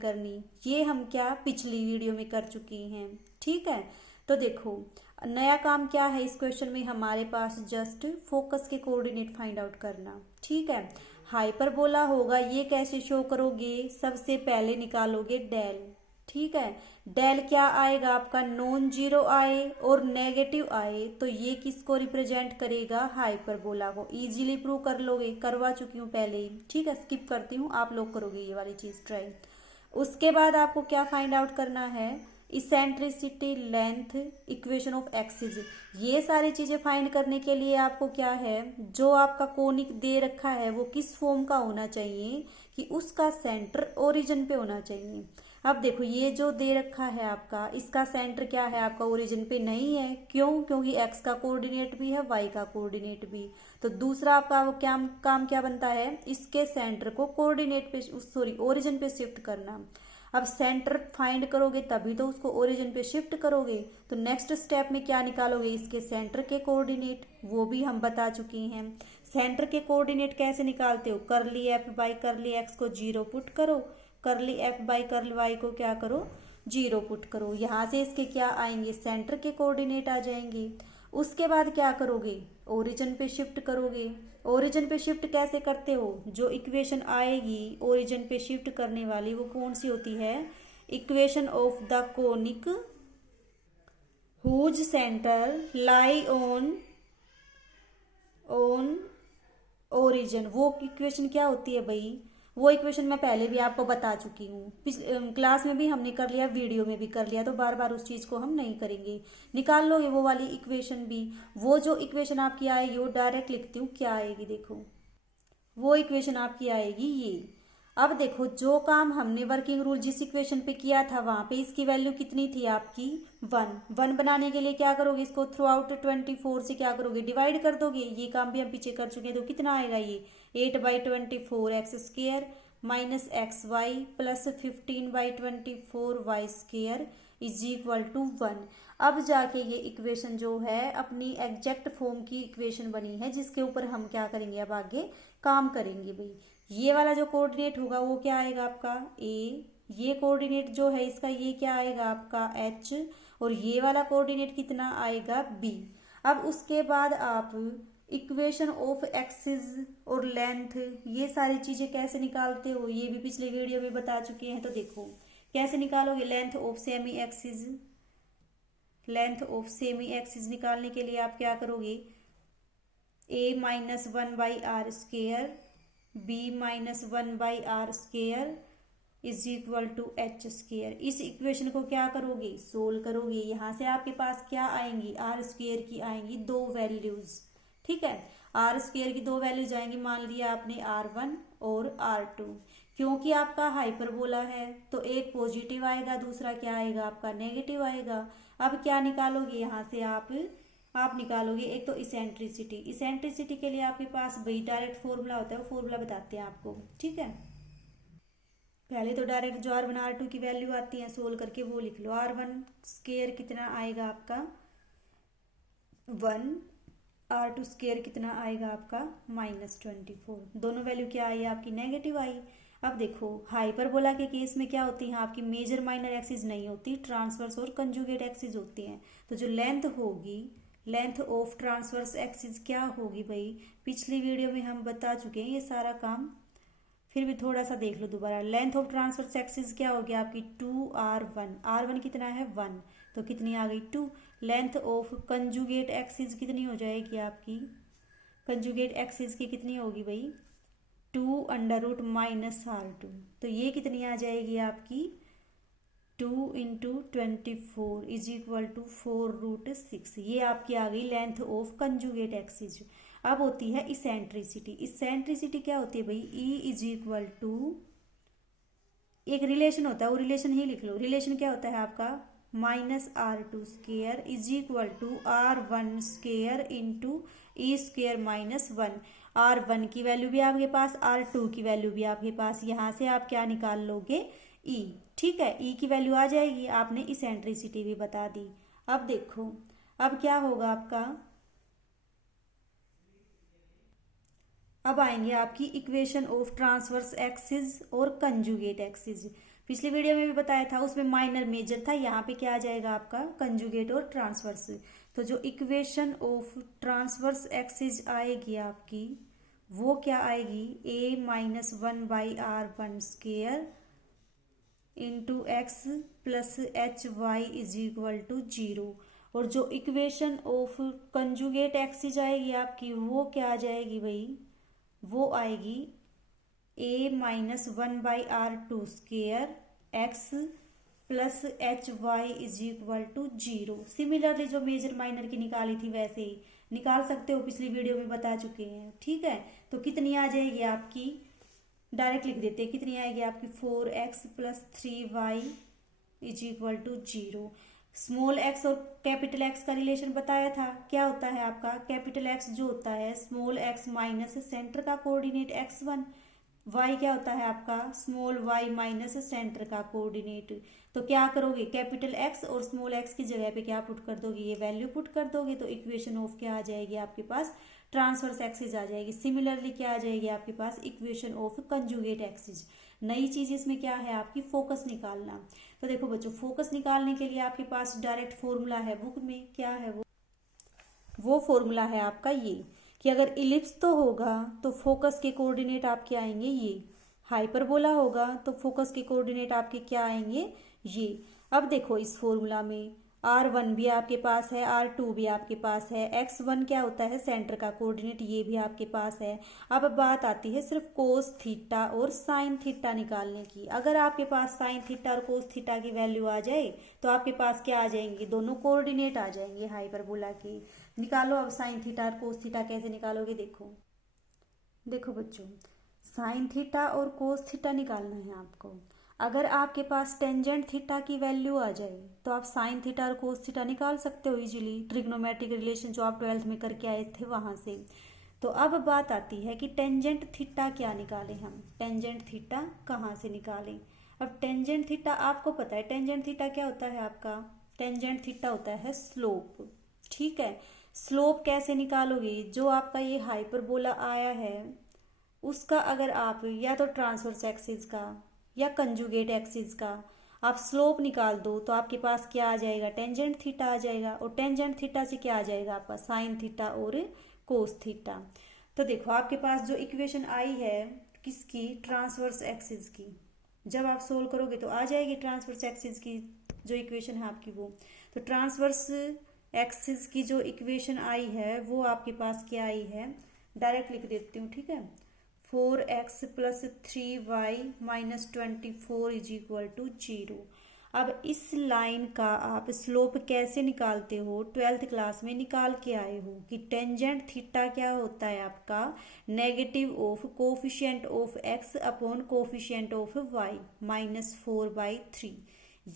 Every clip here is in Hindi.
करनी, ये हम क्या पिछली वीडियो में कर चुकी हैं। ठीक है, तो देखो नया काम क्या है इस क्वेश्चन में हमारे पास, जस्ट फोकस के कोऑर्डिनेट फाइंड आउट करना। ठीक है, हाइपरबोला होगा, ये कैसे शो करोगे, सबसे पहले निकालोगे डेल। ठीक है, डेल क्या आएगा आपका, नॉन जीरो आए और नेगेटिव आए तो ये किसको रिप्रेजेंट करेगा, हाइपरबोला को। इजीली प्रूव कर लोगे, करवा चुकी हूँ पहले ही। ठीक है, स्किप करती हूँ, आप लोग करोगे ये वाली चीज ट्राई। उसके बाद आपको क्या फाइंड आउट करना है, eccentricity, length, equation of axis. ये सारी चीजें फाइंड करने के लिए आपको क्या है, जो आपका कोनिक दे रखा है वो किस फॉर्म का होना चाहिए कि उसका सेंटर ओरिजिन पे होना चाहिए। अब देखो ये जो दे रखा है आपका, इसका सेंटर क्या है आपका, ओरिजिन पे नहीं है। क्यों, क्योंकि एक्स का कोऑर्डिनेट भी है, वाई का कोऑर्डिनेट भी। तो दूसरा आपका वो क्या काम क्या बनता है, इसके सेंटर को कोऑर्डिनेट पे सॉरी ओरिजिन पे शिफ्ट करना। अब सेंटर फाइंड करोगे तभी तो उसको ओरिजिन पे शिफ्ट करोगे। तो नेक्स्ट स्टेप में क्या निकालोगे, इसके सेंटर के कोऑर्डिनेट, वो भी हम बता चुके हैं। सेंटर के कोऑर्डिनेट कैसे निकालते हो, करली एफ बाई करली एक्स को जीरो पुट करो, करली एफ बाई करली वाई को क्या करो, जीरो पुट करो। यहाँ से इसके क्या आएंगे, सेंटर के कोऑर्डिनेट आ जाएंगे। उसके बाद क्या करोगे, ओरिजिन पे शिफ्ट करोगे। ओरिजिन पे शिफ्ट कैसे करते हो, जो इक्वेशन आएगी ओरिजिन पे शिफ्ट करने वाली वो कौन सी होती है, equation of the conic whose centre lie on origin. वो इक्वेशन क्या होती है भाई, वो इक्वेशन मैं पहले भी आपको बता चुकी हूँ, क्लास में भी हमने कर लिया, वीडियो में भी कर लिया, तो बार बार उस चीज़ को हम नहीं करेंगे। निकाल लोगे वो वाली इक्वेशन भी। वो जो इक्वेशन आपकी आएगी वो डायरेक्ट लिखती हूँ क्या आएगी, देखो वो इक्वेशन आपकी आएगी ये। अब देखो जो काम हमने वर्किंग रूल जिस इक्वेशन पे किया था वहां पे इसकी वैल्यू कितनी थी आपकी, 1 बनाने के लिए क्या करोगे, इसको थ्रू आउट 24 से क्या करोगे, डिवाइड कर दोगे। ये काम भी हम पीछे कर चुके हैं, तो कितना आएगा ये 8/24 x square minus x y plus 15/24 y square is equal to 1। अब जाके ये इक्वेशन जो है अपनी एग्जैक्ट फॉर्म की इक्वेशन बनी है, जिसके ऊपर हम क्या करेंगे, अब आगे काम करेंगे भाई। ये वाला जो कोऑर्डिनेट होगा वो क्या आएगा आपका ए, ये कोऑर्डिनेट जो है इसका ये क्या आएगा आपका एच, और ये वाला कोऑर्डिनेट कितना आएगा बी। अब उसके बाद आप इक्वेशन ऑफ एक्सिस और लेंथ, ये सारी चीजें कैसे निकालते हो ये भी पिछले वीडियो में बता चुके हैं। तो देखो कैसे निकालोगे, length of semi axis, length of semi axis निकालने के लिए आप क्या करोगे, a-1/r square b-1/r square is equal to H square. इस इक्वेशन को क्या करोगे, सोल्व करोगे। यहाँ से आपके पास क्या आएंगी, आर स्क्वायर की आएंगी दो वैल्यूज। ठीक है, आर स्क्वायर की दो वैल्यूज आएंगी, मान लिया आपने R1 और R2। क्योंकि आपका हाइपरबोला है तो एक पॉजिटिव आएगा, दूसरा क्या आएगा आपका नेगेटिव आएगा। अब क्या निकालोगे यहाँ से आप निकालोगे एक तो इसेंट्रिसिटी। इसेंट्रिसिटी के लिए आपके पास भाई डायरेक्ट फॉर्मूला होता है, वो फॉर्मूला बताते हैं आपको। ठीक है, पहले तो डायरेक्ट जो R1 R2 की वैल्यू आती है सोल्व करके वो लिख लो। R1 स्क्वायर कितना आएगा आपका 1, R2 स्क्वायर कितना आएगा आपका -24। दोनों वैल्यू क्या आई आपकी, नेगेटिव आई। अब देखो हाइपरबोला के केस में क्या होती है आपकी, मेजर माइनर एक्सिस नहीं होती, ट्रांसवर्स और कंजुगेट एक्सिस होती हैं। तो जो लेंथ होगी, लेंथ ऑफ ट्रांसवर्स एक्सिस क्या होगी भाई, पिछली वीडियो में हम बता चुके हैं ये सारा काम, फिर भी थोड़ा सा देख लो दोबारा। लेंथ ऑफ ट्रांसवर्स एक्सिस क्या होगी आपकी 2R1, R1 कितना है 1, तो कितनी आ गई 2। लेंथ ऑफ कंजुगेट एक्सिस कितनी हो जाएगी आपकी, कंजुगेट एक्सिस की कितनी होगी भाई 2√-R2, तो ये कितनी आ जाएगी आपकी 2 × 24 इज इक्वल टू 4√6। ये आपकी आ गई लेंथ ऑफ कंजुगेट एक्सिस। अब होती है इसेंट्रिसिटी। इसेंट्रिसिटी क्या होती है भाई, E इज इक्वल टू, एक रिलेशन होता है वो रिलेशन ही लिख लो। रिलेशन क्या होता है आपका -R2 square is equal to R1 square into E square -1। R1 की वैल्यू भी आपके पास, R2 की वैल्यू भी आपके पास, यहाँ से आप क्या निकाल लोगे E। ठीक है, E की वैल्यू आ जाएगी, आपने इसेंट्रिसिटी भी बता दी। अब देखो अब क्या होगा आपका, अब आएंगे आपकी इक्वेशन ऑफ ट्रांसवर्स एक्सिस और कंजुगेट एक्सिस। पिछली वीडियो में भी बताया था, उसमें माइनर मेजर था, यहाँ पे क्या आ जाएगा आपका कंजुगेट और ट्रांसवर्स। तो जो इक्वेशन ऑफ ट्रांसवर्स एक्सिस आएगी आपकी वो क्या आएगी, a-1/r1² into x plus HY is equal to 0। और जो इक्वेशन ऑफ कंजुगेट एक्सिस आएगी आपकी वो क्या आ जाएगी भाई, वो आएगी a-1/r2² x plus HY is equal to 0। Similarly जो मेजर माइनर की निकाली थी वैसे ही निकाल सकते हो, पिछली वीडियो में बता चुके हैं। ठीक है, तो कितनी आ जाएगी आपकी, डायरेक्ट लिख देते हैं, कितनी आएगी आपकी 4x plus 3y is equal to 0। Small x और कैपिटल X का रिलेशन बताया था, क्या होता है आपका, कैपिटल X जो होता है स्मॉल x माइनस सेंटर का कोऑर्डिनेट x1, y क्या होता है आपका स्मॉल y माइनस सेंटर का कोऑर्डिनेट। तो क्या करोगे, कैपिटल X और स्मॉल x की जगह पे क्या पुट कर दोगे, ये वैल्यू पुट कर दोगे, तो इक्वेशन ऑफ क्या आ जाएगी आपके पास, ट्रांसवर्स एक्सिस आ जाएगी। सिमिलरली क्या आ जाएगी आपके पास, इक्वेशन ऑफ कंजुगेट एक्सिस। नई चीज इसमें क्या है आपकी, फोकस निकालना। तो देखो बच्चों, फोकस निकालने के लिए आपके पास डायरेक्ट फॉर्मूला है बुक में, क्या है वो फॉर्मूला है आपका ये, कि अगर इलिप्स तो होगा तो फोकस के कोऑर्डिनेट आपके आएंगे ये, हाइपरबोला होगा तो फोकस के कोऑर्डिनेट आपके क्या आएंगे ये। अब देखो इस फॉर्मूला में R1 भी आपके पास है, R2 भी आपके पास है, x1 क्या होता है सेंटर का कोऑर्डिनेट, ये भी आपके पास है। अब बात आती है सिर्फ कोस थीटा और साइन थीटा निकालने की। अगर आपके पास साइन थीटा और कोस थीटा की वैल्यू आ जाए तो आपके पास क्या आ जाएंगे, दोनों कोऑर्डिनेट आ जाएंगे हाइपरबोला के। निकालो अब साइन थीटा और कोस थीटा कैसे निकालोगे, देखो देखो बच्चों, साइन थीटा और कोस थीटा निकालना है आपको। अगर आपके पास टेंजेंट थीटा की वैल्यू आ जाए तो आप साइन थीटा और कोस थीटा निकाल सकते हो इजीली, ट्रिग्नोमेट्रिक रिलेशन जो आप 12th में करके आए थे वहां से। तो अब बात आती है कि टेंजेंट थीटा क्या निकालें हम, टेंजेंट थीटा कहाँ से निकालें। अब टेंजेंट थीटा आपको पता है, टेंजेंट थीटा क्या होता है आपका, टेंजेंट थीटा होता है स्लोप। ठीक है, स्लोप कैसे निकालोगे, जो आपका ये हाइपरबोला आया है उसका अगर आप या तो ट्रांसवर्स एक्सिस का या कंजुगेट एक्सिस का आप स्लोप निकाल दो तो आपके पास क्या आ जाएगा, टेंजेंट थीटा आ जाएगा। और टेंजेंट थीटा से क्या आ जाएगा आपका, साइन थीटा और कोस थीटा। तो देखो आपके पास जो इक्वेशन आई है किसकी, ट्रांसवर्स एक्सिस की, जब आप सोल्व करोगे तो आ जाएगी ट्रांसवर्स एक्सिस की जो इक्वेशन है आपकी वो। तो ट्रांसवर्स एक्सिस की जो इक्वेशन आई है वो आपके पास क्या आई है, डायरेक्ट लिख देती हूँ। ठीक है, 4x plus 3y minus 24 is equal to 0। अब इस लाइन का आप स्लोप कैसे निकालते हो, 12th क्लास में निकाल के आए हो कि टेंजेंट थीटा क्या होता है आपका, negative of coefficient of x upon coefficient of y minus 4/3।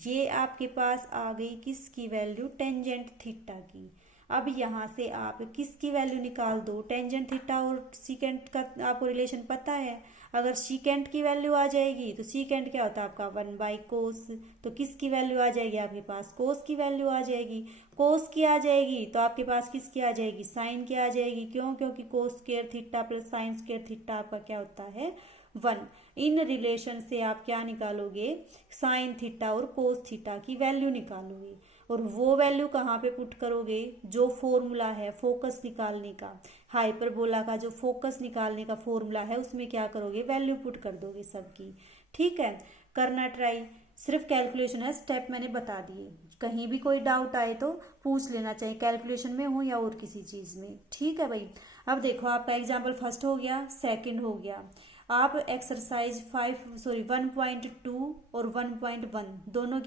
ये आपके पास आ गई किसकी वैल्यू, टेंजेंट थीटा की। अब यहाँ से आप किसकी वैल्यू निकाल दो, टेंजेंट थीटा और सीकेंट का आपको रिलेशन पता है। अगर सीकेंट की वैल्यू आ जाएगी तो सीकेंट क्या होता है आपका 1/कोस, तो किसकी वैल्यू आ जाएगी आपके पास, कोस की वैल्यू आ जाएगी। कोस की आ जाएगी तो आपके पास किसकी आ जाएगी, साइन की आ जाएगी। क्यों, क्योंकि cos square theta plus sine square theta आपका क्या होता है 1। इन रिलेशन से आप क्या निकालोगे, साइन थीटा और कोस थीटा की वैल्यू निकालोगे। और वो वैल्यू कहाँ पे पुट करोगे, जो फॉर्मूला है फोकस निकालने का, हाइपरबोला का जो फोकस निकालने का फॉर्मूला है उसमें क्या करोगे, वैल्यू पुट कर दोगे सबकी। ठीक है, करना ट्राई, सिर्फ कैलकुलेशन है, स्टेप मैंने बता दिए। कहीं भी कोई डाउट आए तो पूछ लेना चाहिए, कैलकुलेशन में हो या और किसी चीज़ में। ठीक है भाई, अब देखो आपका एग्जाम्पल फर्स्ट हो गया, सेकंड हो गया। आप एक्सरसाइज 1.2 और 1.1 दोनों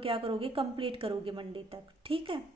क्या करोगे, कंप्लीट करोगे मंडे तक। ठीक है।